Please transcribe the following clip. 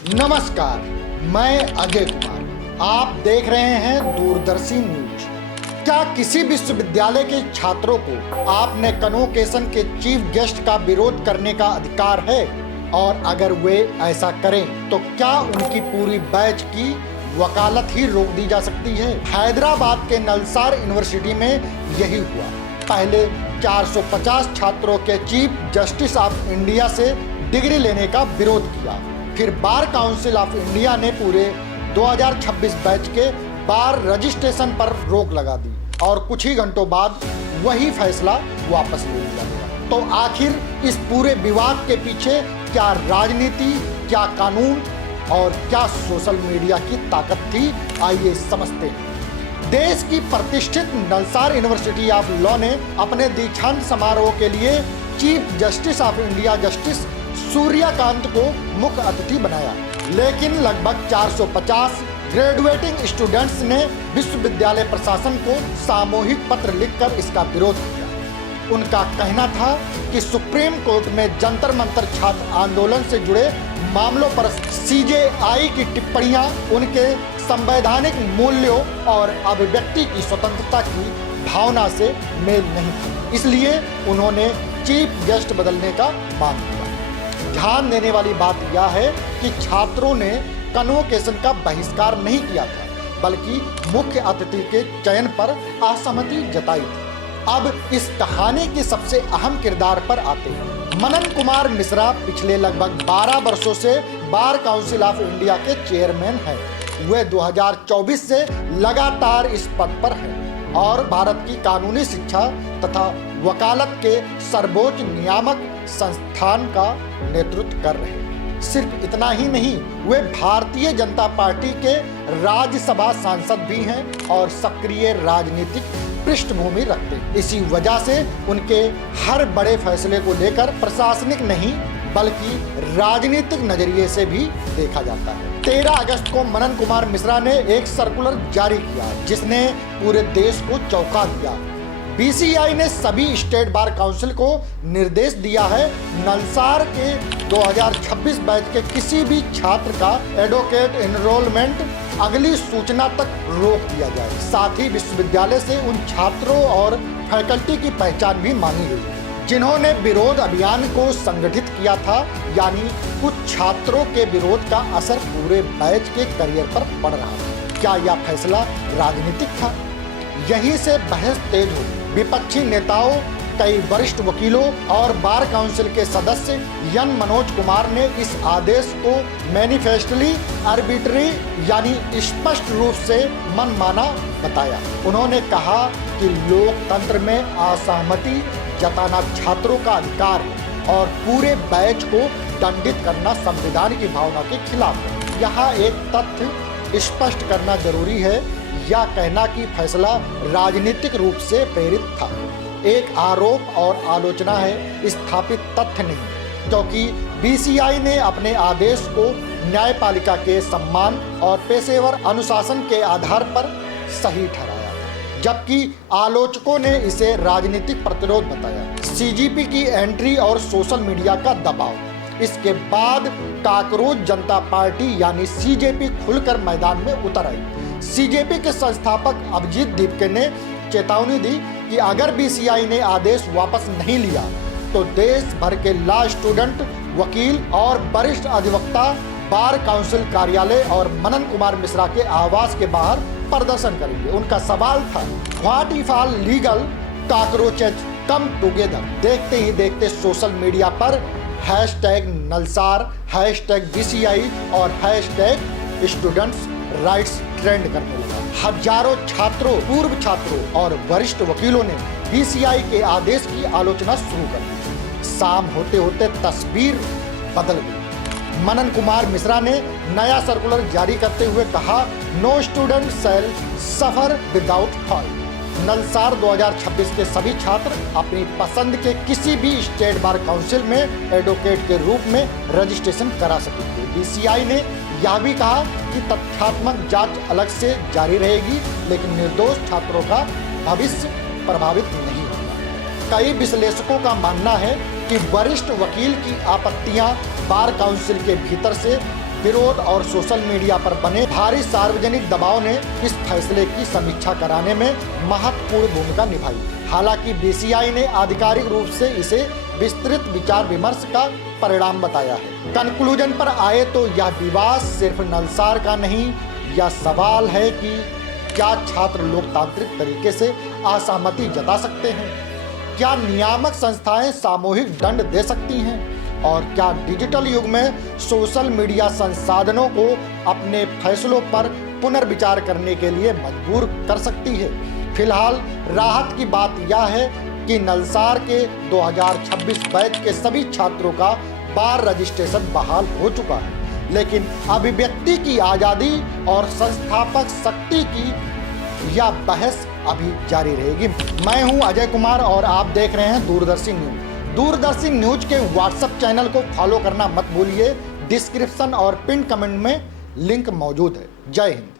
नमस्कार, मैं अजय कुमार। आप देख रहे हैं दूरदर्शी न्यूज। क्या किसी विश्वविद्यालय के छात्रों को आपने कन्वोकेशन के चीफ गेस्ट का विरोध करने का अधिकार है? और अगर वे ऐसा करें तो क्या उनकी पूरी बैच की वकालत ही रोक दी जा सकती है? हैदराबाद के नलसार यूनिवर्सिटी में यही हुआ। पहले 450 छात्रों के चीफ जस्टिस ऑफ इंडिया से डिग्री लेने का विरोध किया। फिर बार काउंसिल ऑफ इंडिया ने पूरे 2026 बैच के बार रजिस्ट्रेशन पर रोक लगा दी और कुछ ही घंटों बाद वही फैसला वापस ले लिया गया। तो आखिर इस पूरे विवाद के पीछे क्या राजनीति, क्या कानून और क्या सोशल मीडिया की ताकत थी? आइए समझते हैं। देश की प्रतिष्ठित नलसार यूनिवर्सिटी ऑफ लॉ ने अपने दीक्षांत समारोह के लिए chief justice of India justice Suryakant को मुख्य अतिथि बनाया, लेकिन लगभग 450 ग्रेजुएटिंग स्टूडेंट्स ने विश्वविद्यालय प्रशासन को सामूहिक पत्र लिखकर इसका विरोध किया। उनका कहना था कि सुप्रीम कोर्ट में जंतर मंतर छात्र आंदोलन से जुड़े मामलों पर सीजेआई की टिप्पणियां उनके संवैधानिक मूल्यों और अभिव्यक्ति की स्वतंत्रता की भावना से मेल नहीं थी। इसलिए उन्होंने चीफ गेस्ट बदलने का मांग किया। ध्यान देने वाली बात यह है कि छात्रों ने कन्वोकेशन का बहिष्कार नहीं किया था, बल्कि मुख्य अतिथि के चयन पर असहमति जताई थी। अब इस कहानी के सबसे अहम किरदार पर आते हैं। मनन कुमार मिश्रा पिछले लगभग 12 वर्षों से बार काउंसिल ऑफ इंडिया के चेयरमैन हैं। वे 2024 से लगातार इस पद पर हैं और भारत की कानूनी शिक्षा तथा वकालत के सर्वोच्च नियामक संस्थान का नेतृत्व कर रहे हैं। सिर्फ इतना ही नहीं, वे भारतीय जनता पार्टी के राज्यसभा सांसद भी हैं और सक्रिय राजनीतिक पृष्ठभूमि रखते हैं। इसी वजह से उनके हर बड़े फैसले को लेकर प्रशासनिक नहीं बल्कि राजनीतिक नजरिए से भी देखा जाता है। 13 अगस्त को मनन कुमार मिश्रा ने एक सर्कुलर जारी किया जिसने पूरे देश को चौंका दिया। बीसीआई ने सभी स्टेट बार काउंसिल को निर्देश दिया है नलसार के 2026 बैच के किसी भी छात्र का एडवोकेट एनरोलमेंट अगली सूचना तक रोक दिया जाए। साथ ही विश्वविद्यालय से उन छात्रों और फैकल्टी की पहचान भी मांगी गई जिन्होंने विरोध अभियान को संगठित किया था, यानी कुछ छात्रों के विरोध का असर पूरे बैच के करियर पर पड़ रहा था। क्या यह फैसला राजनीतिक था? यहीं से बहस तेज हुई। विपक्षी नेताओं, कई वरिष्ठ वकीलों और बार काउंसिल के सदस्य एन मनोज कुमार ने इस आदेश को मैनिफेस्टली आर्बिट्री यानी स्पष्ट रूप से मनमाना बताया। उन्होंने कहा कि लोकतंत्र में असहमति जताना छात्रों का अधिकार है और पूरे बैच को दंडित करना संविधान की भावना के खिलाफ है। यहाँ एक तथ्य स्पष्ट करना जरूरी है, यह कहना कि फैसला राजनीतिक रूप से प्रेरित था एक आरोप और आलोचना है, स्थापित तथ्य नहीं, क्योंकि बीसीआई ने अपने आदेश को न्यायपालिका के सम्मान और पेशेवर अनुशासन के आधार पर सही ठहराया, जबकि आलोचकों ने इसे राजनीतिक प्रतिरोध बताया। सीजीपी की एंट्री और सोशल मीडिया का दबाव। इसके बाद काकरोच जनता पार्टी यानी सीजेपी खुलकर मैदान में उतर आई। सीजेपी के संस्थापक अभिजीत दीपके ने चेतावनी दी कि अगर बीसीआई ने आदेश वापस नहीं लिया तो देश भर के लॉ स्टूडेंट, वकील और वरिष्ठ अधिवक्ता बार काउंसिल कार्यालय और मनन कुमार मिश्रा के आवास के बाहर प्रदर्शन करेंगे। उनका सवाल था, what if all legal cockroaches come together. देखते ही देखते सोशल मीडिया पर #नलसार, #BCI और #स्टूडेंट्स राइट्स ट्रेंड करने लगा। हजारों छात्रों, पूर्व छात्रों और वरिष्ठ वकीलों ने बीसीआई के आदेश की आलोचना शुरू कर दी। शाम होते होते तस्वीर बदल गई। मनन कुमार मिश्रा ने नया सर्कुलर जारी करते हुए कहा, नो स्टूडेंट शैल सफर विदाउट फॉल्ट। नलसार 2026 के सभी छात्र अपनी पसंद के किसी भी स्टेट बार काउंसिल में एडवोकेट के रूप में रजिस्ट्रेशन करा सकेंगे। बीसीआई ने यह भी कहा कि तथ्यात्मक जांच अलग से जारी रहेगी, लेकिन निर्दोष छात्रों का भविष्य प्रभावित नहीं होगा। कई विश्लेषकों का मानना है कि वरिष्ठ वकील की आपत्तियां बार काउंसिल के भीतर से विरोध और सोशल मीडिया पर बने भारी सार्वजनिक दबाव ने इस फैसले की समीक्षा कराने में महत्वपूर्ण भूमिका निभाई। हालांकि बीसीआई ने आधिकारिक रूप से इसे विस्तृत विचार विमर्श का परिणाम बताया है। कंक्लूजन पर आए तो यह विवाद सिर्फ नलसार का नहीं, यह सवाल है कि क्या छात्र लोकतांत्रिक तरीके से असहमति जता सकते हैं? क्या नियामक संस्थाएं सामूहिक दंड दे सकती हैं? और क्या डिजिटल युग में सोशल मीडिया संसाधनों को अपने फैसलों पर पुनर्विचार करने के लिए मजबूर कर सकती है? फिलहाल राहत की बात यह है कि नलसार के 2026 बैच के सभी छात्रों का बार रजिस्ट्रेशन बहाल हो चुका है, लेकिन अभिव्यक्ति की आज़ादी और संस्थापक शक्ति की यह बहस अभी जारी रहेगी। मैं हूं अजय कुमार और आप देख रहे हैं दूरदर्शी न्यूज। दूरदर्शी न्यूज के व्हाट्सएप चैनल को फॉलो करना मत भूलिए। डिस्क्रिप्शन और पिन कमेंट में लिंक मौजूद है। जय हिंद।